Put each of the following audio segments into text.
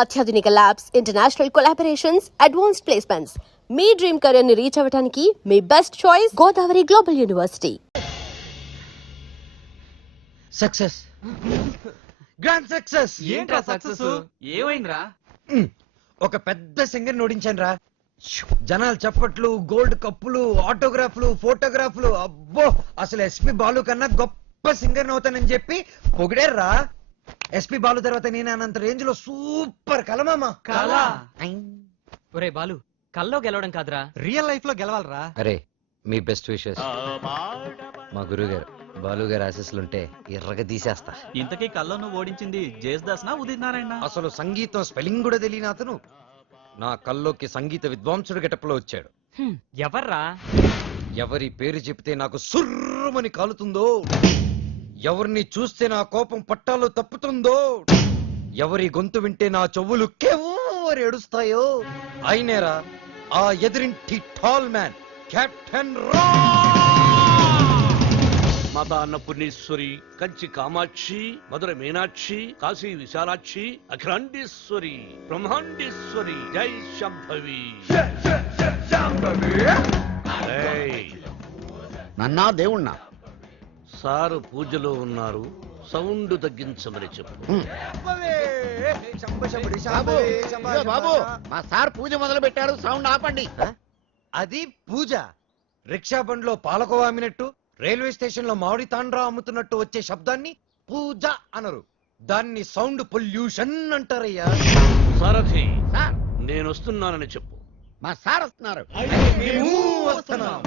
అత్యాధునిక labs, international collaborations, advanced placements. మీ dream career ని రీచ్ అవ్వడానికి మీ best choice Godavari Global University. Success, grand success. ఏంట్రా సక్సెస్? ఏమైందిరా? ఒక పెద్ద సింగర్ ఓడించాను రా. జనాలు చప్పట్లు, గోల్డ్ కప్పులు, ఆటోగ్రాఫ్లు, ఫోటోగ్రాఫ్లు. అబ్బో, అసలు ఎస్పి బాలు కన్నా గొప్ప సింగర్ అవుతానని చెప్పి పొగిడారా. ఎస్పి బాలు తర్వాత నేను అనంత రేంజ్ లో సూపర్ కలమామా. కలా? ఒరే బాలు, కల్లో గెలవడం కాదురా, రియల్ లైఫ్ లో గెలవాలరా. అరే, మీ బెస్ట్ విషెస్. మా గురువు గారు బాలు గారు ఆశీస్సులుంటే ఎర్రగా తీసేస్తా. ఇంతకీ కల్లో నువ్వు ఓడించింది జేసుదాస్ నా ఉదిత్ నారాయణ? అసలు సంగీతం స్పెల్లింగ్ కూడా తెలియని అతను నా కల్లోకి సంగీత విద్వాంసుడు గెటప్లో వచ్చాడు. ఎవర్రా? ఎవరి పేరు చెప్తే నాకు సుర్రమని కాలుతుందో, ఎవరిని చూస్తే నా కోపం పట్టాలో తప్పుతుందో, ఎవరి గొంతు వింటే నా చెవులు కెవ్వరు ఏడుస్తాయో ఆయనేరా ఆ ఎదిరింటి టాల్ మ్యాన్, కెప్టెన్ రా. మాతా అన్నపూర్ణేశ్వరి, కంచి కామాక్షి, మధుర మీనాక్షి, కాశీ విశాలాక్షి, అఖిలాండేశ్వరి, బ్రహ్మాండేశ్వరి, జై శంభవి. నన్నా దేవుణ్ణా? సారు పూజలో ఉన్నారు, సౌండ్ తగ్గించమని చెప్పు. బాబు, మా సార్ పూజ మొదలు పెట్టారు, సౌండ్ ఆపండి. అది పూజ. రిక్షా బండ్లో పాలకోవా అమ్మినట్టు, రైల్వే స్టేషన్ లో మామిడి తాండ్రా అమ్ముతున్నట్టు వచ్చే శబ్దాన్ని పూజ అనరు, దాన్ని సౌండ్ పొల్యూషన్ అంటారయ్యా. సారథి, సార్, నేను వస్తున్నానని చెప్పు. మా సార్ వస్తున్నారు. మేము వస్తున్నాం.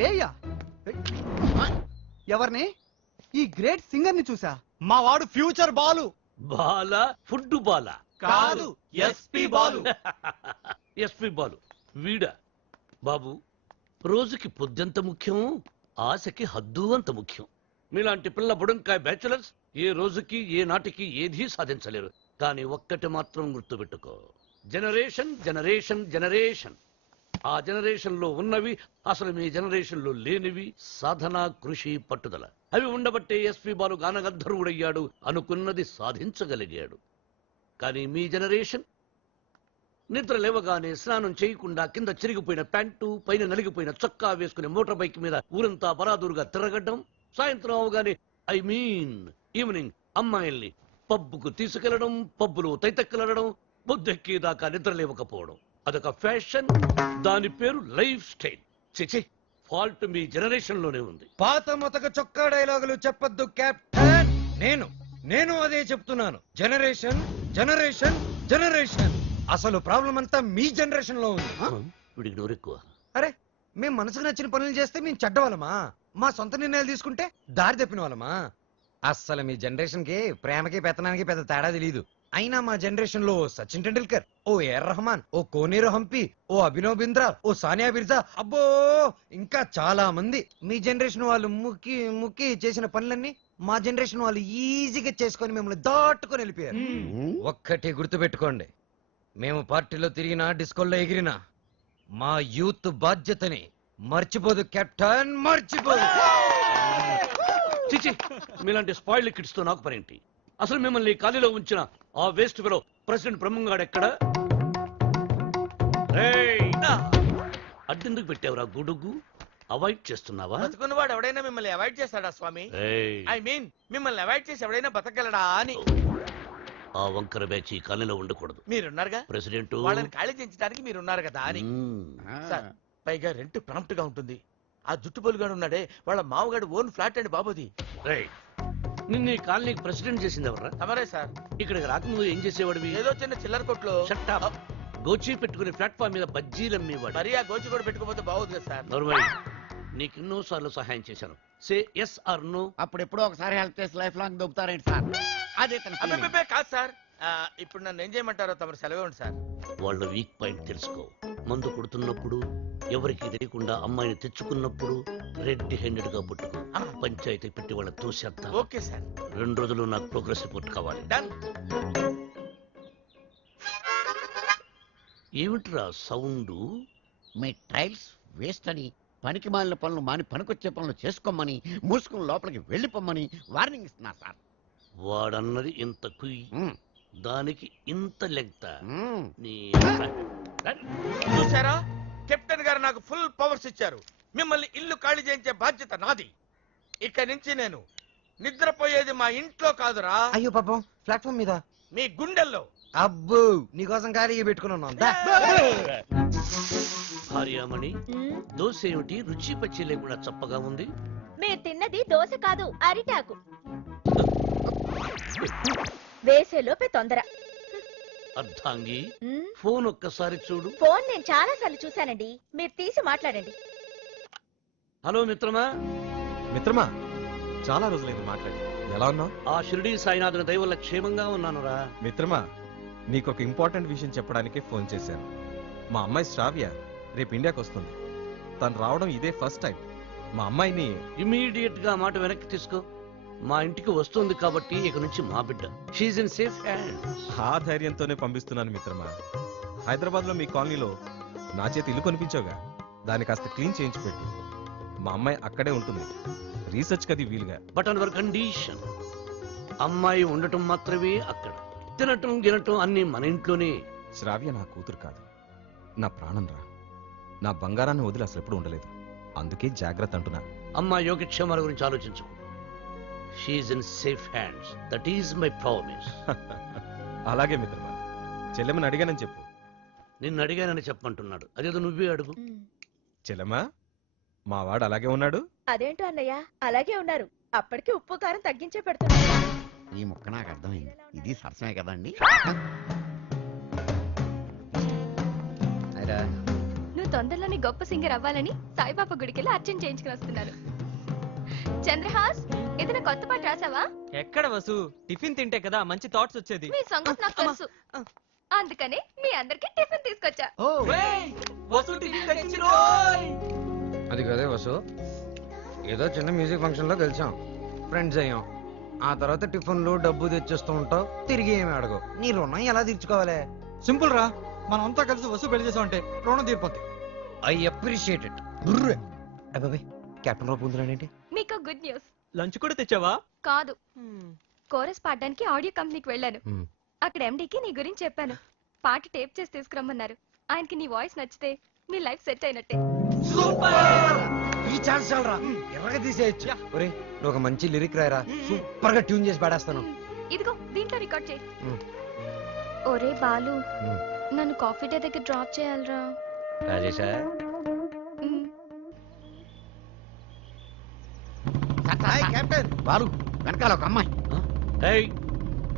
రేయ్యా, ఎవరిని? ఈ గ్రేట్ సింగర్ ని చూసా. మా వాడు ఫ్యూచర్ బాలు. బాల ఫుడ్ బాల కాదు, ఎస్పి బాలు. ఎస్పి బాలు వీడా? బాబు, రోజుకి పొద్దెంత ముఖ్యం, ఆశకి హద్దు అంత ముఖ్యం. మీలాంటి పిల్ల బుడంకాయ బ్యాచులర్స్ ఏ రోజుకి ఏ నాటికి ఏదీ సాధించలేరు. కానీ ఒక్కటి మాత్రం గుర్తుపెట్టుకో, జనరేషన్ జనరేషన్ జనరేషన్. ఆ జనరేషన్ లో ఉన్నవి అసలు మీ జనరేషన్ లో లేనివి సాధన, కృషి, పట్టుదల. అవి ఉండబట్టే ఎస్పి బాలు గానగంధర్వుడయ్యాడు, అనుకున్నది సాధించగలిగాడు. కానీ మీ జనరేషన్ నిద్ర లేవగానే స్నానం చేయకుండా కింద చిరిగిపోయిన ప్యాంటు, పైన నలిగిపోయిన చొక్కా వేసుకుని మోటార్ బైక్ మీద ఊరంతా బరాదూరుగా తిరగడం, సాయంత్రం అవగానే ఈవినింగ్ అమ్మాయిల్ని పబ్బుకు తీసుకెళ్లడం, పబ్బులో తైతక్కలడం, బొద్దెక్కేదాకా నిద్ర లేవకపోవడం. అదొక ఫ్యాషన్, దాని పేరు లైఫ్ స్టైల్. చిచి, ఫాల్ట్ మీ జనరేషన్ లోనే ఉంది. పాత మొతక చొక్కా డైలాగులు చెప్పొద్దు కెప్టెన్. నేను అదే చెప్తున్నాను. Generation generation generation. అసలు ప్రాబ్లం అంతా మీ జనరేషన్ లో ఉంది. వీడికి నోరెక్కువ. అరే, మేము మనసుకు నచ్చిన పనులు చేస్తే మేము చెడ్డవాళ్ళమా? మా సొంత నిర్ణయాలు తీసుకుంటే దారి తప్పిన వాళ్ళమా? అస్సలు మీ జనరేషన్ కి ప్రేమకి పెత్తనానికి పెద్ద తేడా తెలియదు. అయినా మా జనరేషన్ లో సచిన్ టెండూల్కర్, ఓ ఏఆర్ రెహమాన్, ఓ కోనేరు హంపి, ఓ అభినవ్ బింద్రా, ఓ సానియా మిర్జా, అబ్బో ఇంకా చాలా మంది. మీ జనరేషన్ వాళ్ళు ముక్కి ముక్కి చేసిన పనులన్నీ మా జనరేషన్ వాళ్ళు ఈజీగా చేసుకొని మిమ్మల్ని దాటుకొని వెళ్ళిపోయారు. ఒక్కటి గుర్తుపెట్టుకోండి, మేము పార్టీలో తిరిగినా, డిస్కోల్లో ఎగిరినా మా యూత్ బాధ్యతని మర్చిపోదు కెప్టెన్, మర్చిపోదు. చిచి, మీలాంటి స్పాయిల్ కిడ్స్ తో నాకు పనేంటి? అసలు మిమ్మల్ని ఖాళీలో ఉంచిన ఆ వేస్ట్ ఫెలో ప్రెసిడెంట్ బ్రహ్మంగాడు ఎక్కడ? అడ్డెందుకు పెట్టావురా గొడుగు? అవాయిడ్ చేస్తున్నావా? బతుకున్నవాడు ఎవడైనా మిమ్మల్ని అవాయిడ్ చేస్తాడా స్వామి? ఐ మీన్ మిమ్మల్ని అవాయిడ్ చేసి ఎవడైనా బతకగలడా అని. ఆ వంకర బ్యాచ్ ఈ ఖాళీలో ఉండకూడదు. మీరున్నారుగా ప్రెసిడెంట్, వాళ్ళని ఖాళీ చేయించడానికి మీరున్నారు కదా అని. సార్, పైగా రెంట్ ప్రాంప్ట్ గా ఉంటుంది. ఆ జుట్టుబోలుగాడు ఉన్నాడే, వాళ్ళ మామగాడు ఓన్ ఫ్లాట్ అండి బాబుది. నిన్న ఈ కాలనీకి ప్రెసిడెంట్ చేసింది ఎవరా? అవరే సార్. ఇక్కడికి రాకముందు ఏం చేసేవాడివి? ఏదో చిన్న చిల్లర కొట్లో గోచి పెట్టుకుని ప్లాట్ఫామ్ మీద బజ్జీలు అమ్మేవాడు. మరి ఆ గోచి కూడా పెట్టుకోపోతే బాగోదు కదా సార్. నర్మై, నీకు ఎన్నోసార్లు సహాయం చేశాను. Say yes or no. అప్పుడు ఎప్పుడో ఒకసారి హెల్ప్ చేసి లైఫ్ లాంగ్ దొబ్బుతారేంటి సార్? అదే అబ్బే కాదు సార్. ఇప్పుడు నన్ను ఏం చేయమంటారో తమరు సెలవు ఉంది సార్. వాళ్ళ వీక్ పాయింట్ తెలుసుకో. మందు కొడుతున్నప్పుడు, ఎవరికి తెలియకుండా అమ్మాయిని తెచ్చుకున్నప్పుడు రెడ్ హ్యాండెడ్ గా పుట్టుకో. పంచాయతీ పెట్టి వాళ్ళ తోసేద్దాం. Okay sir. 2 రోజులు నాకు ప్రోగ్రెస్ రిపోర్ట్ కావాలి. డన్. ఏమిట్రా సౌండ్? మీ టైల్స్ వేస్ట్ అని, పనికి మాలిన పనులు మాని పనికొచ్చే పనులు చేసుకోమని, మూసుకుని లోపలికి వెళ్ళిపోమ్మని వార్నింగ్ ఇస్తున్నా సార్. వాడన్నది ఇంత కుయ్, మ్మ్. దానికి ఇంత లెంగ్త. మ్మ్. నీ చూసారా, కెప్టెన్ గారు నాకు ఫుల్ పవర్స్ ఇచ్చారు. మిమ్మల్ని ఇల్లు ఖాళీ చేయించే బాధ్యత నాది. ఇక నుంచి నేను నిద్రపోయేది మా ఇంట్లో కాదురా, అయ్యో పాపం ప్లాట్ఫామ్ మీద. మీ గుండెల్లో. అబ్బో నీకోసం ఖాళీగా పెట్టుకుని ఉన్నాం దా. భార్యామణి, దోశ ఏమిటి రుచి పచ్చి లేకుండా చప్పగా ఉంది? మీరు తిన్నది దోశ కాదు, అరిటాకు. వేసేలోపే తొందర. అర్థాంగి, మ్, ఫోన్ ఒక్కసారి చూడు. ఫోన్ నేను చాలా సార్లు చూశానండి, మీరు తీసి మాట్లాడండి. హలో మిత్రమా. మిత్రమా, చాలా రోజులైంది మాట్లాడి. ఎలా ఉన్నావు ఆ షిరిడీ సాయినాథుని దయ వల్ల క్షేమంగా ఉన్నానురా. మిత్రమా? నీకు ఒక ఇంపార్టెంట్ విషయం చెప్పడానికే ఫోన్ చేశాను. మా అమ్మాయి శ్రావ్య రేపు ఇండియాకి వస్తుంది. తను రావడం ఇదే ఫస్ట్ టైం. మా అమ్మాయిని ఇమీడియట్ గా మాట వెనక్కి తీసుకో. మా ఇంటికి వస్తుంది కాబట్టి ఇక నుంచి మా బిడ్డ. She's in safe hand. ఆ ధైర్యంతోనే పంపిస్తున్నాను మిత్రమా. హైదరాబాద్ లో మీ కాలనీలో నా చేతి ఇల్లు కొనిపించావుగా, దాన్ని కాస్త క్లీన్ చేయించి పెట్టు. మా అమ్మాయి అక్కడే ఉంటుంది, రీసెర్చ్ కది వీలుగా. బట్ అండర్ కండిషన్, అమ్మాయి ఉండటం మాత్రమే అక్కడ, తినటం గినటం అన్ని మన ఇంట్లోనే. శ్రావ్య నా కూతురు కాదు, నా ప్రాణం రా. నా బంగారాన్ని వదిలి అసలు ఎప్పుడు ఉండలేదు. అందుకే జాగ్రత్త అంటున్నా. అమ్మాయి యోగక్షేమాల గురించి ఆలోచించు. She's in safe hands. That is my promise. అలాగే మిత్రమా. చెల్లెమ్మని అడిగానని చెప్పు. నిన్ను అడిగానని చెప్పమంటున్నాడు. అదేదో నువ్వే అడుగు. మ్, చెల్లెమ్మా, మా వాడు అలాగే ఉన్నాడు. అదేంటో అన్నయ్య, అలాగే ఉన్నారు. అప్పటికి ఉప్పు కారం తగ్గించే పెడుతున్నారు. ఈ ముక్క నాకు అర్థమైంది. ఇది సరసమే కదండి. నువ్వు తొందరలోనే గొప్ప సింగర్ అవ్వాలని సాయిబాబా గుడికెళ్ళి అర్చన చేయించుకుని వస్తున్నాను. చంద్రహాస్, ఏదైనా కొత్త పాట రాసావా? ఎక్కడ వసు, టిఫిన్ తింటే కదా మంచి థాట్స్ వచ్చేది. మీ సంగతి నాకు తెలుసు, అందుకనే మీ అందరికి టిఫిన్ తీసుకొచ్చా. వసు టిఫిన్ తెచ్చిరోయ్. అది కదే వసు, ఏదో చిన్న మ్యూజిక్ ఫంక్షన్ లో కలిసాం, ఫ్రెండ్స్ అయ్యాం. ఆ తర్వాత టిఫిన్లు డబ్బు తెచ్చేస్తూ ఉంటావు, తిరిగి ఏమి అడగవు. నీ రుణం ఎలా తీర్చుకోవాలి? సింపుల్ రా, మనం అంతా కలిసి వసు పెళ్లి చేసామంటే రుణం తీరిపోద్ది. I appreciate it. అబ్బాయి కెప్టెన్ రావు పొందులాడేంటి? మీకు గుడ్ న్యూస్. లంచ్ కూడా తెచ్చావా? కాదు, కోరస్ పాడడానికి ఆడియో కంపెనీకి వెళ్ళాను. మ్. అక్కడ ఎండీకి నీ గురించి చెప్పాను. పాట టేప్ చేసి తీసుకురమ్మన్నారు. ఆయనకి నీ వాయిస్ నచ్చితే మీ లైఫ్ సెట్ అయినట్టే. ఈ ఛాన్స్ చాలరా, ఎర్రగా తీసేయచ్చు. ఒరే నువ్వు ఒక మంచి లిరిక్ రాయరా, సూపర్ గా ట్యూన్ చేసి పాడేస్తాను. ఇదిగో దీంట్లో రికార్డ్ చేయి. మ్. ఒరే బాలు, మ్. నన్ను కాఫీ డే దగ్గర డ్రాప్ చేయాలరా. రాజేశా, మ్. కెప్టెన్ బాలు, వెనకాల ఒక అమ్మాయి. ఏయ్,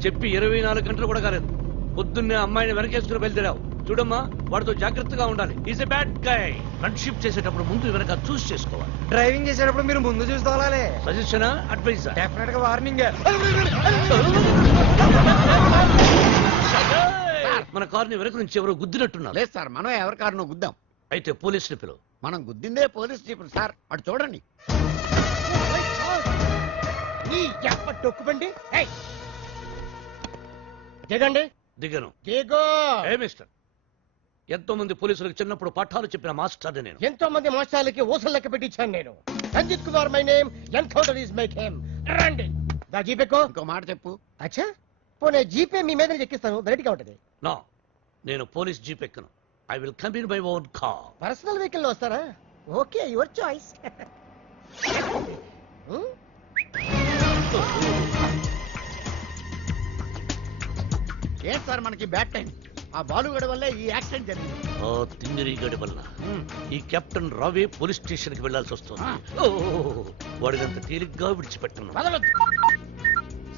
చెప్పి 24 గంటలు కూడా కాలేదు. పొద్దున్నే అమ్మాయిని వెనకేసుకుని బయలుదేరావు. చూడమ్మా, వాడితో జాగ్రత్తగా ఉండాలి. Is a bad guy. Friendship చేసేటప్పుడు ముందు వెనక చూస్ చేసుకోవాలి. డ్రైవింగ్ చేసేటప్పుడు మీరు ముందు చూసి తోలాలి. సజెషనా, అడ్వైజా? డెఫినెట్ గా వార్నింగ్. మన కారుని వెనక నుంచి ఎవరో గుద్దినట్టున్నారు. లేదు సార్, మనం ఎవరి కారునో గుద్దాం. అయితే పోలీసులు పిలువు. మనం గుద్దిందే పోలీస్ జీపులు సార్, అటు చూడండి. డొక్కుబండి దిగండి. దిగను. దిగో. ఏ మిస్టర్, ఎంతో మంది పోలీసులకు చిన్నప్పుడు పాఠాలు చెప్పిన మాస్టర్ని నేను. ఎంతో మంది మోసాలకి ఊసలు లెక్క పెట్టించాను నేను. Ranjith Kumar my name, encounter is my game. రండి, దా జీపేకో. ఇంకో మాట చెప్పు. అచ్చా, పోనీ జీపే మీ మీద ఎక్కిస్తాను, వెరైటీగా ఉంటది. నా, నేను పోలీస్ జీప్ ఎక్కను. I will come in my own car. Personal vehicle లో వస్తారా? Okay, your choice. ఏంటి సార్ మనకి బ్యాడ్ టైం? ఆ బాలుగడ వల్లే ఈ యాక్సిడెంట్ జరిగింది. ఆ తింగిరి గడి వల్ల ఈ కెప్టెన్ రావే పోలీస్ స్టేషన్ కి వెళ్లాల్సి వస్తుంది. వాడినంత తేలిగ్గా విడిచిపెట్టను.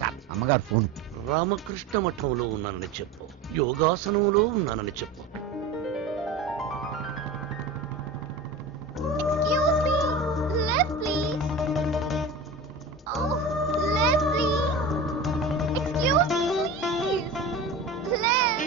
సార్, అమ్మగారు ఫోన్. రామకృష్ణ మఠంలో ఉన్నానని చెప్పు, యోగాసనంలో ఉన్నానని చెప్పు. Excuse me, left please. Oh, left please. Excuse me, please. Left.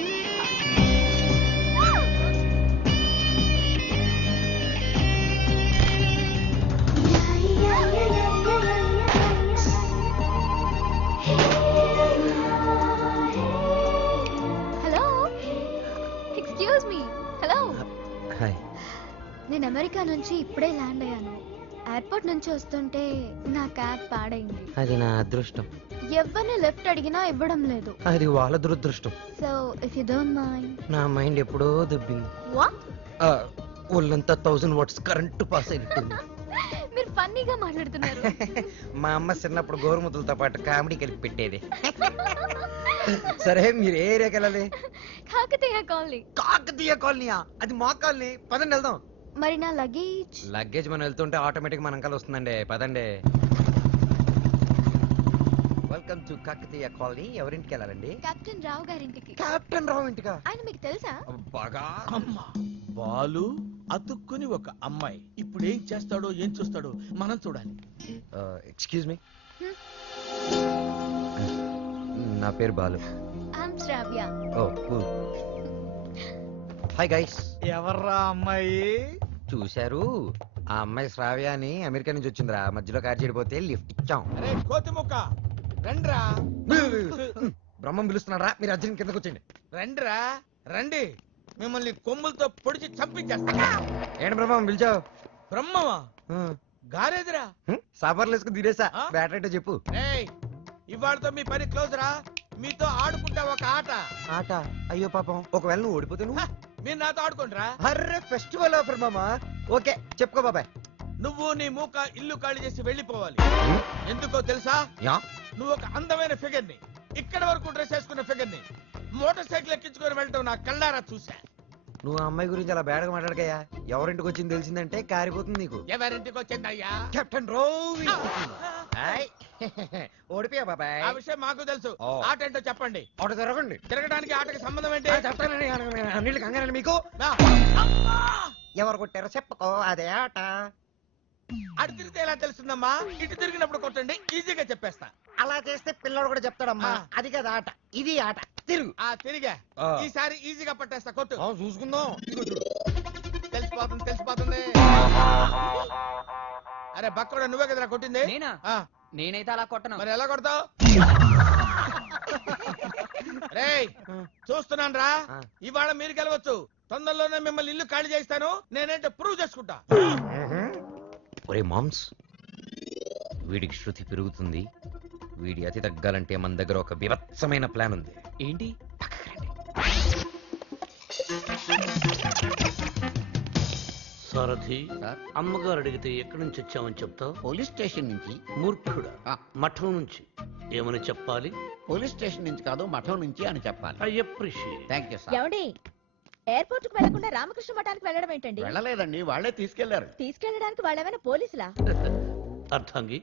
Hello. Excuse me. నేను అమెరికా నుంచి ఇప్పుడే ల్యాండ్ అయ్యాను. ఎయిర్పోర్ట్ నుంచి వస్తుంటే నా క్యాబ్ పాడైంది. అది నా అదృష్టం. ఎవరిని లెఫ్ట్ అడిగినా ఇవ్వడం లేదు. అది వాళ్ళ దురదృష్టం. So if you don't mind. నా మైండ్ ఎప్పుడో దుబ్బింది. వాట్? ఒళ్ళంతా 1000 వాట్స్ కరెంటు పాస్ అయినట్టుంది. మీరు ఫన్నీగా మాట్లాడుతున్నారు. మా అమ్మ చిన్నప్పుడు గోరుముద్దలతో పాటు కామెడీ కలిపి పెట్టేది. సరే మీరు ఏ ఏరియాకి వెళ్ళాలి? కాకతీయ కాలనీ. కాకతీయ కాలనీయా? అది మా కాలనీ. పదండి వెళ్దాం. మరి నా లగేజ్? లగేజ్ మనం వెళ్తుంటే ఆటోమేటిక్ మన అంకల్ వస్తుందండి. పదండి. Welcome to Kakatiya colony. ఎవరింటికి వెళ్ళాలండి? కెప్టెన్ రావు గారింటికి. కెప్టెన్ రావు ఇంటికా? ఆయన మీకు తెలుసా? బాగా. అమ్మా బాలు అతుక్కుని ఒక అమ్మాయి ఇప్పుడు ఏం చేస్తాడో ఏం చూస్తాడో మనం చూడాలి. ఎక్స్క్యూజ్ మీ, నా పేరు Balu. I'm Sravya. Oh cool. Hi guys. ఎవర్రా అమ్మాయి? చూశారు, ఆ అమ్మాయి శ్రావ్య అని అమెరికా నుంచి వచ్చిందిరా. మధ్యలో కార్ చెడిపోతే లిఫ్ట్ ఇచ్చాం. అరే కోతి ముక్క రండ్రా. బ్రహ్మం పిలుస్తున్నారా? మీరు అర్జున్ కిందకు వచ్చేయండి. రండ్రా రండి, మిమ్మల్ని కొమ్ములతో పొడిచి చంపించేస్తా. ఏంటి బ్రహ్మం పిలిచావు? బ్రహ్మమా గారేదిరా? సాబార్లు వేసుకుని తీరేసా. ఆ? బ్యాటరీ చెప్పు. ఏయ్ ఇవాళతో మీ పని క్లోజ్ రా. మీతో ఆడుకుంటా ఒక ఆట. ఆట? అయ్యో పాపం, ఒకవేళ నువ్వు ఓడిపోతే నువ్వు? మీరు నాతో ఆడుకుంటారా? అర్రే ఫెస్టివల్ ఆఫర్ మామా. ఓకే చెప్పుకో బాబాయ్. నువ్వు నీ మూక ఇల్లు ఖాళీ చేసి వెళ్ళిపోవాలి. ఎందుకో తెలుసా? యా? నువ్వు ఒక అందమైన ఫిగర్ ని, ఇక్కడ వరకు డ్రెస్ వేసుకున్న ఫిగర్ ని మోటార్ సైకిల్ ఎక్కించుకొని వెళ్ళటం నా కళ్ళారా చూసా. నువ్వు ఆ అమ్మాయి గురించి అలా బేడగా మాట్లాడకయ్యా. ఎవరింటికి వచ్చింది తెలిసిందంటే కారిపోతుంది నీకు. ఎవరింటికి వచ్చిందయ్యా? కెప్టెన్ రోవి. హాయ్. ఓడిపోయా బాబాయ్. ఆ విషయం మాకు తెలుసు. ఓ. ఆట ఏంటో చెప్పండి. ఆట తిరగండి. తిరగడానికి ఆటకి సంబంధం ఏంటి? చెప్తానండి. అన్నిళ్ళు కంగారండి మీకు. నా. అమ్మా! ఎవరు కొట్టారో చెప్పుకో, అదే ఆట. అటు తిరిగితే ఎలా తెలుస్తుందమ్మా? ఇటు తిరిగినప్పుడు కొట్టండి, ఈజీగా చెప్పేస్తా. అలా చేస్తే పిల్లడు కూడా చెప్తాడమ్మా. ఆ. అది కదా ఆట, ఇది ఆట. తిరుగు. ఆ తిరిగా ఆ. ఈసారి ఈజీగా పట్టేస్తా. కొట్టు. చూసుకుందాం. ఇదిగో చూడు. తెలిసిపోతుంది. అరే బక్కడా, నువ్వే కదరా కొట్టింది? నేనా? ఆ, నేనైతే అలా కొట్టను. మరి ఎలా కొడతావు? రేయ్ చూస్తున్నాను రా. ఆ. ఇవాళ మీరు గెలవచ్చు. తొందరలోనే మిమ్మల్ని ఇల్లు ఖాళీ చేస్తాను. నేనేంటో ప్రూవ్ చేసుకుంటా. ఒరే మామ్స్, వీడికి శృతి పెరుగుతుంది. వీడి అతి తగ్గాలంటే మన దగ్గర ఒక వివత్సమైన ప్లాన్ ఉంది. ఏంటి? సారథి, సార్ అమ్మగారు అడిగితే ఎక్కడి నుంచి వచ్చామని చెప్తావు? పోలీస్ స్టేషన్ నుంచి. మూర్ఖుడా. ఆ. మఠం నుంచి ఏమని చెప్పాలి? పోలీస్ స్టేషన్ నుంచి కాదు, మఠం నుంచి అని చెప్పాలి. I appreciate. Thank you sir. ఏమండి, ఎయిర్పోర్ట్ కు వెళ్లకుండా రామకృష్ణ మఠానికి వెళ్ళడం ఏంటండి? వెళ్ళలేదండి, వాళ్ళే తీసుకెళ్లారు. తీసుకెళ్ళడానికి వాళ్ళేమైనా పోలీసులా? అర్థంగి,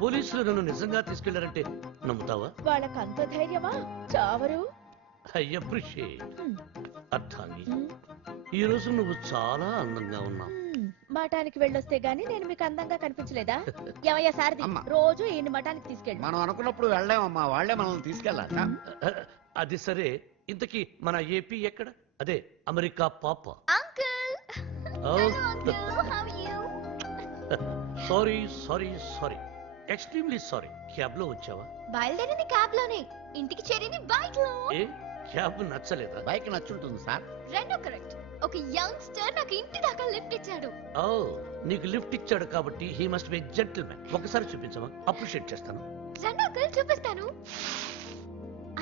పోలీసులు నన్ను నిజంగా తీసుకెళ్లారంటే నమ్ముతావా? వాళ్ళకి అంత ధైర్యమా? చావరు. I appreciate. హ్మ్. అర్థంగి, హ్మ్. ఈ రోజు నువ్వు చాలా అందంగా ఉన్నావు. హ్మ్. మఠానికి వెళ్ళొస్తే గానీ నేను మీకు అందంగా కనిపించలేదా? ఏమయ్యా సారథి, అమ్మా. రోజు ఈయన మఠానికి తీసుకెళ్ళి. మనం అనుకున్నప్పుడు వెళ్ళామమ్మా, వాళ్ళే మనల్ని తీసుకెళ్ళాలి. అది సరే, ఇంతకీ మన ఏపీ ఎక్కడ? అదే అమెరికా పాప. Uncle. Oh. Hello uncle, how are you? Sorry sorry sorry, extremely sorry. Cab లో వచ్చావా? బయలుదేరింది క్యాబ్ లోనే, ఇంటికి చేరింది బైక్ లో. ఏ క్యాబ్ నచ్చలేదా? బైక్ నచ్చుంటుంది సార్. రెండో కరెక్ట్. ఒక యంగ్స్టర్ నాకు ఇంటి దాకా లిఫ్ట్ ఇచ్చాడు. ఓ, నీకు లిఫ్ట్ ఇచ్చాడు కాబట్టి హీ మస్ట్ బి జెంటిల్మెన్. ఒకసారి చూపించమా, అప్రిషియేట్ చేస్తాను. రండి అంకుల్, చూపిస్తాను.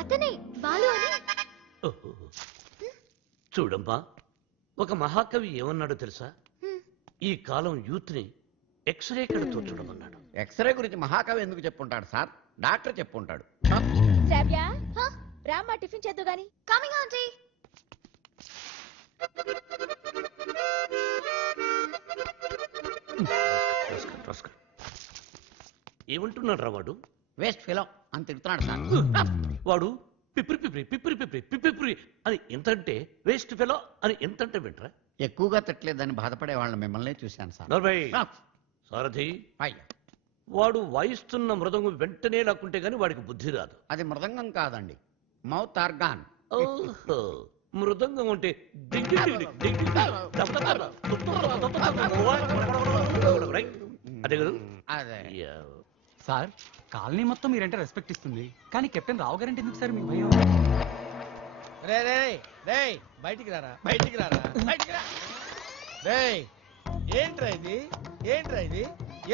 అతనే బాలు అని. ఓహో. చూడమ్మా, ఒక మహాకవి ఏమన్నాడో తెలుసా? హ్మ్. ఈ కాలం యూత్ ని ఎక్స్రే కడుతో చూడమన్నాడు. ఎక్స్రే గురించి మహాకవి ఎందుకు చెప్పుంటాడు సార్? డాక్టర్ చెప్పుంటాడు. శ్రావ్య, హ? రామ్మా టిఫిన్ చేద్దు గాని. Coming aunty. ఏమంటున్నాడు రా వాడు? వేస్ట్ ఫిలో అని తిడుతున్నాడు సార్. వాడు పిప్రి పిప్రి పిప్రి పిప్రి పిప్రి అని ఎంతంటే, వేస్ట్ ఫెలో అని ఎంతంటే వింటరా? ఎక్కువగా తిట్టలేదని బాధపడే వాళ్ళని మిమ్మల్ని చూశాను సార్. నర్భయ్ ఆ, సారథి, అయ్యో, వాడు వాయిస్తున్న మృదంగం వెంటనే లాక్కుంటే గాని వాడికి బుద్ధి రాదు. అది మృదంగం కాదండి, మౌత్ ఆర్గాన్. ఓహో, మృదంగం అంటే డింగి డింగి డింగి రైట్? అదే కదా? అదే యా. సార్, కాలనీ మొత్తం మీరంటే రెస్పెక్ట్ ఇస్తుంది, కానీ కెప్టెన్ రావు గారంటే ఎందుకు సార్ మీ భయం? రే రే రే బయటికి రారా, బయటికి రారా, బయటికి రా. రే ఏంట్రా ఇది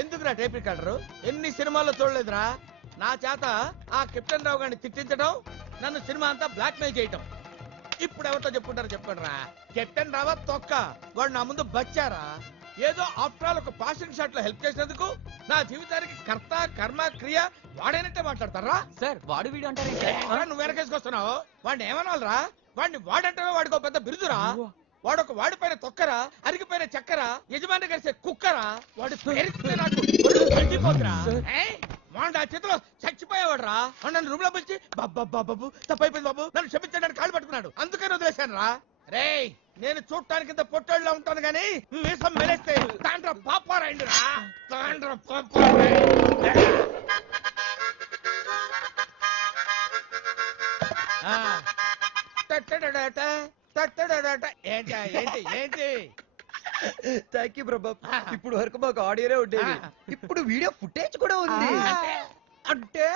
ఎందుకురా టేప్ రికార్డరు? ఎన్ని సినిమాల్లో చూడలేదురా నా చేత ఆ కెప్టెన్ రావు గారిని తిట్టించడం, నన్ను సినిమా అంతా బ్లాక్ మెయిల్ చేయటం. ఇప్పుడు ఎవరితో చెప్పుకుంటారో చెప్పండి రా. కెప్టెన్ రావా తొక్క, వాడు నా ముందు బచ్చారా? ఏదో ఆఫ్టర్ ఆల్ ఒక పాసింగ్ షాట్ లో హెల్ప్ చేసినందుకు నా జీవితానికి కర్త కర్మ క్రియ వాడైనట్టే మాట్లాడతారా? సార్ వాడు వీడు అంటారు నువ్వు వెనకేసుకొస్తున్నావు. వాడిని ఏమనాలరా? వాడిని వాడంటే వాడికి ఒక పెద్ద బిరుదురా. వాడొక వాడిపైన తొక్కరా, అరిగిపోయిన చక్కరా, యజమాని కలిసే కుక్కరా. వాడి పేరుతో నాకు ఒళ్ళు మండిపోతురా. వాడు ఆ చేతిలో చచ్చిపోయేవాడు రా. నన్ను రూమ్ లో పిలిచి బాబు తప్పైపోయింది బాబు నన్ను క్షమించడానికి కాళ్ళు పట్టుకున్నాడు. అందుకని వదిలేశాను రా. రేయ్ నేను చూడటానికి ఇంత పొట్టోళ్ళలో ఉంటాను గానీ మీసం మెలేస్తే తాండ్ర పాపారాయండి రా. తాండ్ర పాపారాయండి. ఏంటి ఏంటి ఏంటి? థ్యాంక్ యూ ప్రభా. ఇప్పుడు వరకు మాకు ఆడియోనే ఉండేది, ఇప్పుడు వీడియో ఫుటేజ్ కూడా ఉంది. అంటే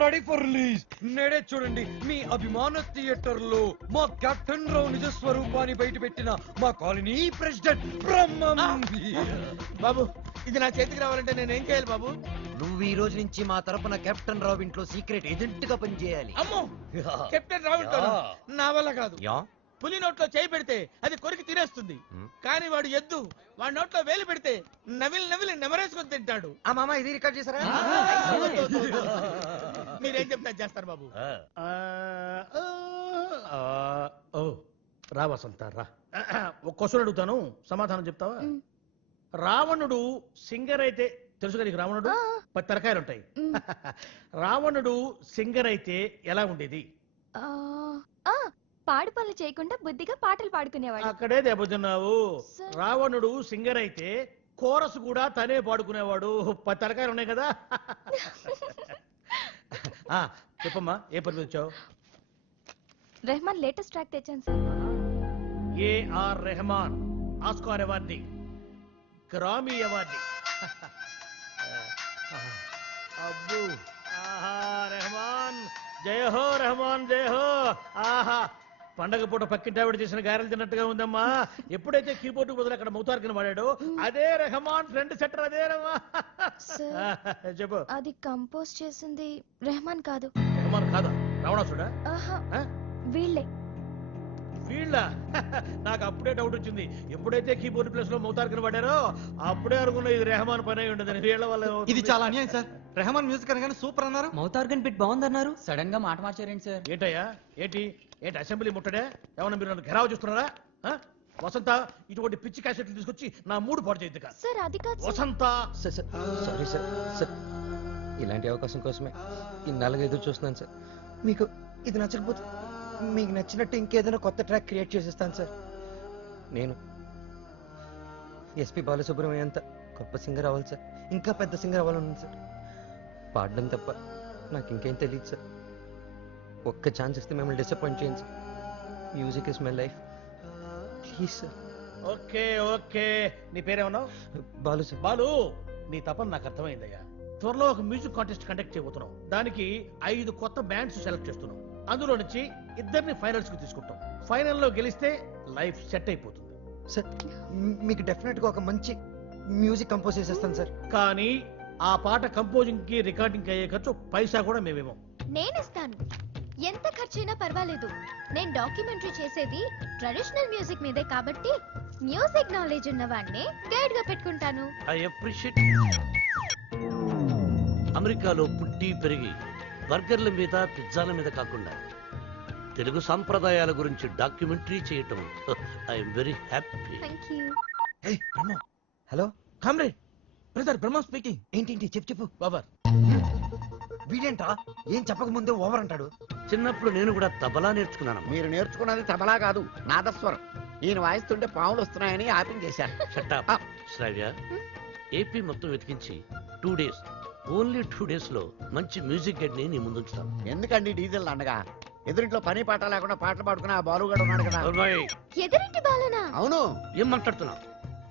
రెడీ ఫర్ రిలీజ్. నేడే చూడండి మీ అభిమాన థియేటర్ లో మా కెప్టెన్ రావు నిజ స్వరూపాన్ని బయట పెట్టిన మా కాలనీ ప్రెసిడెంట్ బ్రహ్మం. బాబు ఇది నా చేతికి రావాలంటే నేనేం చేయాలి బాబు? నువ్వు ఈ రోజు నుంచి మా తరపున కెప్టెన్ రావు ఇంట్లో సీక్రెట్ ఏజెంట్ గా పనిచేయాలి. అమ్మో కెప్టెన్ రావు ఇంట్లో నా వల్ల కాదు. పులి నోట్లో చేయి పెడితే అది కొరికి తినేస్తుంది, కానీ వాడు ఎద్దు. వాడి నోట్లో వేలు పెడితే నవిలి నవిలి నెమరేసుకొని తింటాడు. ఆ మామ ఇది రికార్డ్ చేశారా? మీరేం చెప్తా చేస్తారు బాబు. రా వసంత రా. ఒక క్వశ్చన్ అడుగుతాను, సమాధానం చెప్తావా? రావణుడు సింగర్ అయితే తెలుసు కదా నీకు? రావణుడు 10 తలకాయలు ఉంటాయి. రావణుడు సింగర్ అయితే ఎలా ఉండేది? పాడు పనులు చేయకుండా బుద్ధిగా పాటలు పాడుకునేవాడు. అక్కడే దెబ్బతిన్నావు. రావణుడు సింగర్ అయితే కోరస్ కూడా తనే పాడుకునేవాడు. 10 తలకాయలు ఉన్నాయి కదా. చెప్పమ్మా ఏ పని వచ్చావు? రెహమాన్ లేటెస్ట్ ట్రాక్ తెచ్చాను sir. AR Rahman Oscar award, Grammy award. అబ్బు ఆహా రెహమాన్ జయ హో, రెహమాన్ జయ హో. ఆహా పండగ పూట పక్కింటి ఆవిడ చేసిన గారెలు తిన్నట్టుగా ఉందమ్మా. ఎప్పుడైతే కీబోర్డు బదులు అక్కడ మౌతార్కిని వాడాడో అదే రెహమాన్ ఫ్రెండ్ సెటర్. అదే రమ్మా. చెప్పు. అది కంపోజ్ చేసింది రెహమాన్ కాదు. రెహమాన్ కాదా? రావణాసుడా? వీళ్ళే. వీళ్ళ నాకు అప్పుడే డౌట్ వచ్చింది. ఎప్పుడైతే కీబోర్డ్ ప్లేస్ లో మౌతార్కిని వాడారో అప్పుడే అనుకున్నా ఇది రెహమాన్ పని అయి ఉండదని. వీళ్ళ వల్ల ఇది చాలా అన్యాయం సార్. రెహమాన్ మ్యూజిక్ అనగానే సూపర్ అన్నారు, మౌతార్గన్ బిట్ బాగుందన్నారు, సడన్ గా మాట మార్చారేంటి సార్? ఏంటయ్యా ఏంటి ఏంటి అసెంబ్లీ ముట్టడే? ఏమన్నా మీరు నన్ను ఘెరావు చూస్తున్నారా? వసంత ఇటువంటి పిచ్చి క్యాసెట్లు తీసుకొచ్చి నా మూడు పాడు చేయద్దు కాదు. సార్ అది కాదు వసంత. Sorry sir. సార్ ఇలాంటి అవకాశం కోసమే ఇన్నాళ్ళుగా ఎదురు చూస్తున్నాను సార్. మీకు ఇది నచ్చకపోతే మీకు నచ్చినట్టు ఇంకేదైనా కొత్త ట్రాక్ క్రియేట్ చేసేస్తాను సార్. నేను ఎస్పి బాలసుబ్రహ్మణ్యం అంత గొప్ప సింగర్ అవ్వాలి సార్, ఇంకా పెద్ద సింగర్ అవ్వాలన్నాను సార్. పాడడం తప్ప నాకు ఇంకేం తెలియదు సార్. ఒక్క ఛాన్స్ ఇస్తే మిమ్మల్ని డిసప్పాయింట్ చేయండి sir. Music is my life, please sir. Okay okay. నీ పేరేమన్నావు? బాలు సార్. బాలు, నీ తపన నాకు అర్థమైందయ్యా. త్వరలో ఒక మ్యూజిక్ కాంటెస్ట్ కండక్ట్ చేయబోతున్నాం. దానికి 5 కొత్త బ్యాండ్స్ సెలెక్ట్ చేస్తున్నాం. అందులో నుంచి 2 ఫైనల్స్ కు తీసుకుంటాం. ఫైనల్లో గెలిస్తే లైఫ్ సెట్ అయిపోతుంది సార్. మీకు డెఫినెట్ గా ఒక మంచి మ్యూజిక్ కంపోజ్ చేసేస్తాను సార్. కానీ ఆ పాట కంపోజింగ్ కి రికార్డింగ్ అయ్యే ఖర్చు పైసా కూడా మేమేమో. నేనిస్తాను, ఎంత ఖర్చైనా పర్వాలేదు. నేను డాక్యుమెంటరీ చేసేది ట్రెడిషనల్ మ్యూజిక్ మీదే కాబట్టి మ్యూజిక్ నాలెడ్జ్ ఉన్న వాడిని గైడ్ గా పెట్టుకుంటాను. I appreciate. అమెరికాలో పుట్టి పెరిగి బర్గర్ల మీద పిజ్జాల మీద కాకుండా తెలుగు సాంప్రదాయాల గురించి డాక్యుమెంటరీ చేయటం I'm very happy. Thank you. Hello comrade brother Brahma speaking. ఏంటి చెప్పు. బాబర్ వీడేంటా ఏం చెప్పక ముందే ఓవర్ అంటాడు. చిన్నప్పుడు నేను కూడా తబలా నేర్చుకున్నాను. మీరు నేర్చుకున్నది తబలా కాదు, నాదస్వరం. ఈయన వాయిస్తుంటే పాములు వస్తున్నాయని ఆపించేశారు. శ్రావ్య, ఏపీ మొత్తం వెతికించి 2 days, ఓన్లీ 2 days లో మంచి మ్యూజిక్ గైడ్ ని నీ ముందుంచుతాను. ఎందుకండి డీజిల్ అండగా? ఎదురింట్లో పని పాట లేకుండా పాటలు పాడుకుని ఆ బాలుగాడు ఉన్నాడు కదా. ఎదురింటి బాలనా? అవును. ఏం మాట్లాడుతున్నావు?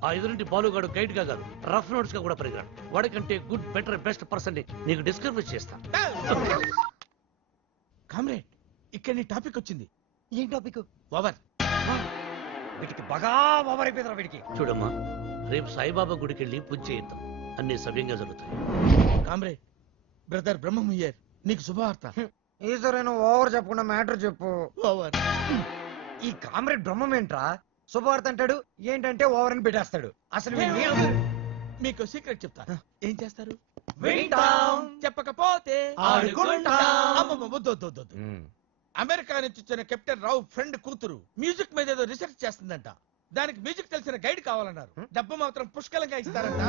ఆ ఎదురింటి బాలుగాడు గైడ్ గా కాదు రఫ్ నోట్స్ గా కూడా పరిగరాడు. వాడికంటే గుడ్ బెటర్ బెస్ట్ పర్సన్ ని నీకు డిస్కవర్ చేస్తా. కామ్రేడ్ ఇక్కడ నీ టాపిక్ వచ్చింది. ఏం టాపిక్? ఓవర్. వీటికి బాగా ఓవర్ అయిపోయిందిరా వీడికి. చూడమ్మా, రేపు సాయిబాబా గుడికి వెళ్ళి పూజ చేయిద్దాం. అన్ని సవ్యంగా జరుగుతాయి. కామ్రేడ్ బ్రదర్ బ్రహ్మముయ్యర్ నీకు శుభవార్త. ఈసారైనా ఓవర్ చెప్పకుండా మ్యాటర్ చెప్పు. ఓవర్. ఈ కామ్రేడ్ బ్రహ్మం ఏంట్రా శుభవార్త అంటాడు, ఏంటంటే ఓవర్ అని పెట్టేస్తాడు. అసలు వీడిని మీకు సీక్రెట్ చెప్తా. ఏం చేస్తారు? వింటాం. చెప్పకపోతే ఆడుకుంటాం. అమ్మమ్మ, వద్దు, వద్దు, వద్దు, వద్దు. అమెరికా నుంచి వచ్చిన కెప్టెన్ రావు ఫ్రెండ్ కూతురు మ్యూజిక్ మీద ఏదో రీసెర్చ్ చేస్తుందంట. దానికి మ్యూజిక్ తెలిసిన గైడ్ కావాలన్నారు. డబ్బు మాత్రం పుష్కలంగా ఇస్తారంట.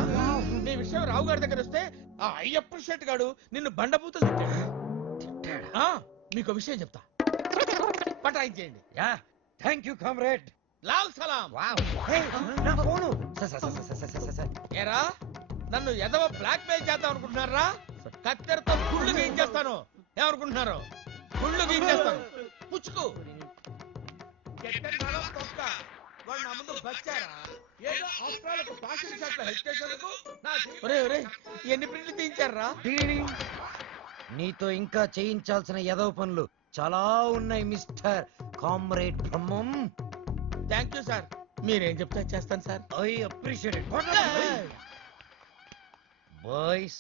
నీ విషయం రావు గారి దగ్గర వస్తే ఆ అయ్యప్ప షెట్ గాడు నిన్ను బండబూతులు తిట్టాడు. ఆ, మీకు విషయం చెప్తా, పటాయించేయండి. Yeah thank you comrade. లాల్ సలాం. నా ఫోను. ఏరా నన్ను ఎదవ బ్లాక్ మెయిల్ చేద్దాం అనుకుంటున్నారా? కత్తెరతో గుళ్ళు గీయించేస్తాను. ఏమనుకుంటున్నారు? గుళ్ళు గీయించేస్తాను. పుచ్చుకు. కెప్టెన్ రావు తొక్క. వాడు నా ముందు బచ్చారా? ఏదో అవసరాలకు పాషన్ షాట్ల హెల్ప్ చేసేందుకు ఒరే ఒరే ఎన్ని ప్రింట్లు తీయించారా? నీతో ఇంకా చేయించాల్సిన ఎదవ పనులు చాలా ఉన్నాయి mister comrade Brahmam. Thank you sir. మీరేం చెప్తే చేస్తాను sir. I appreciate it. Boys,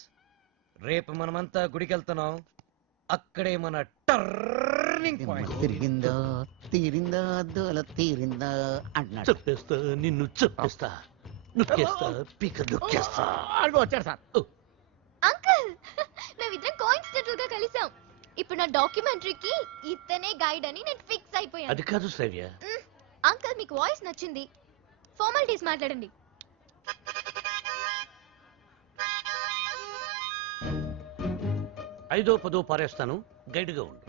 రేపు మనమంతా గుడికి వెళ్తున్నాం. అక్కడే మన టర్నింగ్ పాయింట్. తిరిగిందా తీరిందా దోల తీరిందా అంటున్నాడు. చెప్పేస్తా, నిన్ను చెప్పేస్తా, నొక్కేస్తా, పీక నొక్కేస్తా. వచ్చాడు సార్. అంకుల్, మేమిద్దరం కోఇన్సిడెంటల్ గా కలిసాం. ఇప్పుడు నా డాక్యుమెంటరీకి ఇతనే గైడ్ అని నేను ఫిక్స్ అయిపోయాను. అది కాదు శ్రావ్య. అంకుల్, మీకు వాయిస్ నచ్చింది. ఫార్మాలిటీస్ మాట్లాడండి. ఐదో పదో పారేస్తాను, గైడ్ గా ఉండు.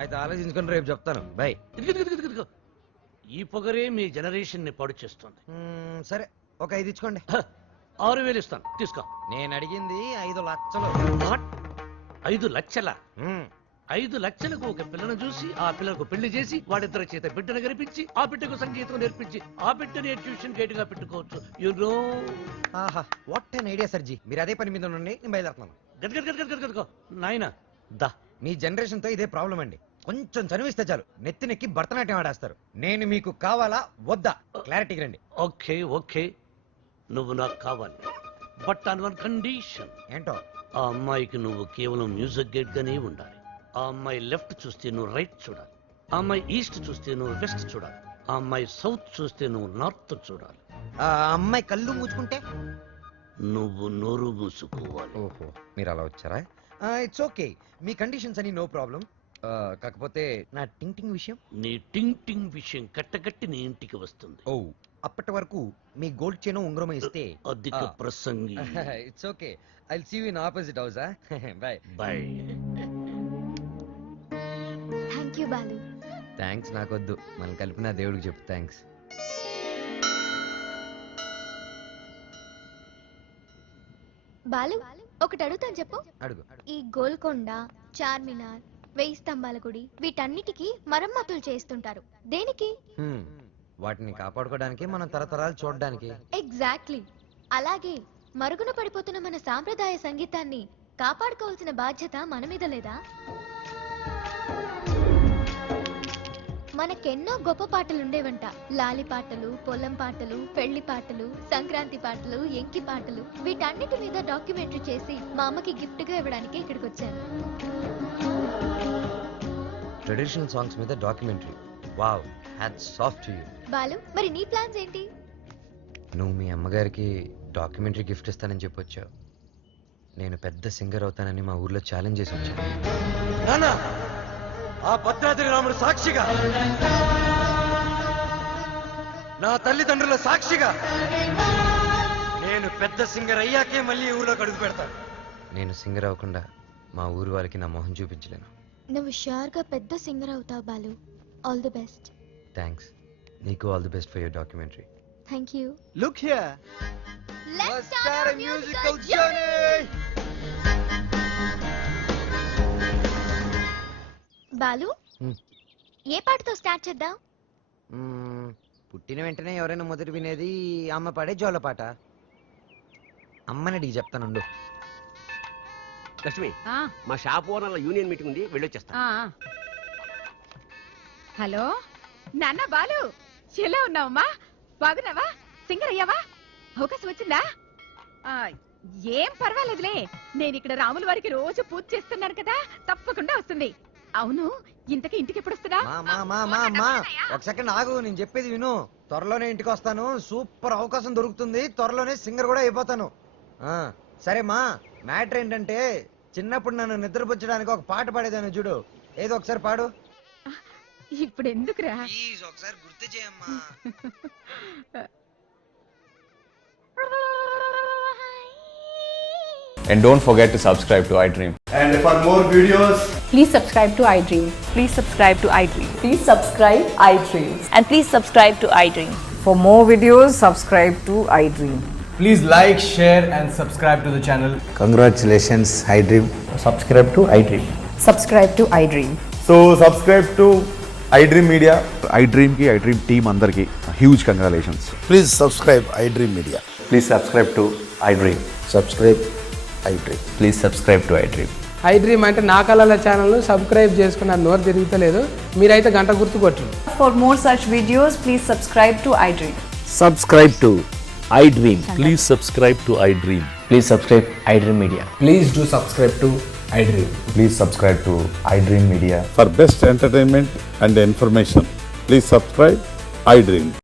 అయితే ఆలోచించుకొని రేపు చెప్తాను. బై. ఇదిగో. ఈ పొగరే మీ జనరేషన్ ని పాడు చేస్తుంది. సరే, ఒక 5 ఇచ్చుకోండి. 6,000 ఇస్తాను, తీసుకో. నేను అడిగింది 5 లక్షలు. 5 లక్షల? మ్మ్. 5 లక్షలకు ఒక పిల్లను చూసి ఆ పిల్లకు పెళ్లి చేసి వాడిద్దరి చేత బిడ్డను కనిపించి ఆ బిడ్డకు సంగీతం నేర్పించి ఆ బిడ్డని ట్యూషన్ గైడ్ గా పెట్టుకోవచ్చు. You know. ఆహా, వాట్ అన్ ఐడియా సర్జీ. మీరు అదే పని మీద ఉండండి, నేను బయలుదేరుతున్నాను. గదగదగదగదగో నాయనా దా. మీ జనరేషన్ తో ఇదే ప్రాబ్లం అండి. కొంచెం చనువిస్తే చాలు నెత్తినెక్కి భరతనాట్యం ఆడేస్తారు. నేను మీకు కావాలా వద్దా క్లారిటీకి రండి. ఓకే ఓకే, నువ్వు నాకు కావాలి, బట్ ఆన్ వన్ కండిషన్. ఏంటో? ఆ అమ్మాయికి నువ్వు కేవలం మ్యూజిక్ గైడ్ గానే ఉండాలి. ఆ అమ్మాయి లెఫ్ట్ చూస్తే నువ్వు రైట్ చూడాలి. ఆ అమ్మాయి ఈస్ట్ చూస్తే నువ్వు వెస్ట్ చూడాలి. ఆ అమ్మాయి సౌత్ చూస్తే నువ్వు నార్త్ చూడాలి. ఆ అమ్మాయి కళ్ళు మూసుకుంటే నువ్వు నోరు మూసుకోవాలి. ఓహో, మీరు అలా వచ్చారా? ఇట్స్ ఓకే, మీ కండిషన్స్ అని నో ప్రాబ్లం. కాకపోతే నా టింగ్ టింగ్ విషయం. నీ టింగ్ టింగ్ విషయం కట్టకట్టి నీ ఇంటికి వస్తుంది. ఓ, అప్పటి వరకు మీ గోల్డ్ చైన్ ఉంగరం ఇస్తే. అధిక ప్రసంగి. It's okay, I will see you in opposite house. Bye bye. Thank you Balu. Thanks నాకొద్దు, మనం కలిపిన దేవుడికి చెప్పు థ్యాంక్స్. బాలు, ఒకటి అడుగుతాను చెప్పు. అడుగు. ఈ గోల్కొండ, చార్మినార్, 1000 స్తంభాల గుడి వీటన్నిటికీ మరమ్మతులు చేస్తుంటారు. దేనికి? వాటిని కాపాడుకోవడానికి, మనం తరతరాలు చూడడానికి. ఎగ్జాక్ట్లీ. అలాగే మరుగున పడిపోతున్న మన సాంప్రదాయ సంగీతాన్ని కాపాడుకోవాల్సిన బాధ్యత మన మీద లేదా? మనకెన్నో గొప్ప పాటలుండేవంట. లాలి పాటలు, పొలం పాటలు, పెళ్లి పాటలు, సంక్రాంతి పాటలు, ఎంకి పాటలు. వీటన్నిటి మీద డాక్యుమెంటరీ చేసి మా అమ్మకి గిఫ్ట్ గా ఇవ్వడానికి ఇక్కడికి వచ్చాను. ట్రెడిషనల్ సాంగ్స్ మీద documentary. Wow, hats off to you. Balu, మరి నీ ప్లాన్స్ ఏంటి? నువ్వు మీ అమ్మగారికి డాక్యుమెంటరీ గిఫ్ట్ ఇస్తానని చెప్పొచ్చావు. నేను పెద్ద సింగర్ అవుతానని మా ఊర్లో ఛాలెంజ్ చేసి వచ్చాను. ఆ భద్రాద్రి రాముడు సాక్షిగా, నా తల్లిదండ్రుల సాక్షిగా, నేను పెద్ద సింగర్ అయ్యాకే మళ్ళీ ఊర్లోకి అడుగు పెడతాను. నేను సింగర్ అవ్వకుండా మా ఊరు వాళ్ళకి నా మొహం చూపించలేను. నువ్వు షూర్ గా పెద్ద సింగర్ అవుతావు Balu. All the best. Thanks. నీకు all the best for your documentary. Thank you. Look here. Let's start a musical journey. Balu, ఏ పాటతో స్టార్ట్ చేద్దాం? పుట్టిన వెంటనే ఎవరైనా మొదటి వినేది అమ్మ పాడే జోలపాట. అమ్మని అడిగి చెప్తానుండు. లక్ష్మి, మా షాప్ ఓనర్ల యూనియన్ మీటింగ్ ఉంది, వెళ్ళొచ్చేస్తా. హలో నాన్న బాలు, ఎలా ఉన్నావమ్మా? బాగున్నావా? సింగర్ అయ్యావా? అవకాశం వచ్చిందా? ఏం పర్వాలేదులే, నేను ఇక్కడ రాముల వారికి రోజు పూజ చేస్తున్నాను కదా, తప్పకుండా వస్తుంది. అవును, ఇంతకీ ఇంటికి ఎప్పుడు వస్తుందా? ఒక సెకండ్ ఆగు, నేను చెప్పేది విను. త్వరలోనే ఇంటికి వస్తాను. సూపర్ అవకాశం దొరుకుతుంది. త్వరలోనే సింగర్ కూడా అయిపోతాను. సరే మా, మ్యాటర్ ఏంటంటే చిన్నప్పుడు నన్ను నిద్రపుచ్చడానికి ఒక పాట పాడేదాన్ని చూడు. ఏదో ఒకసారి పాడు. ఇప్పుడు ఎందుకురా? ఒకసారి గుర్తు చేయమ్మా. And don't forget to subscribe to iDream. And for more videos, Please subscribe to iDream. Please subscribe to iDream. Please subscribe iDream. And please subscribe to iDream. For more videos, subscribe to iDream. please like, share and subscribe to the channel. Congratulations, iDream. Subscribe to iDream. Subscribe to iDream. So subscribe to iDream Media. iDream ki iDream team andarki huge congratulations. Please subscribe iDream Media. Please subscribe to iDream. Subscribe iDream. Please subscribe to iDream. iDream అంటే నా కళల channel subscribe చేసుకున్న నోరు తిరుగుతలేదు. మీరైతే గంట గుర్తు కొట్టండి. For more such videos, please subscribe to iDream. Subscribe to iDream. Please subscribe to iDream. Please subscribe iDream Media. Please do subscribe to iDream. Please subscribe to iDream Media. For best entertainment and information, please subscribe iDream.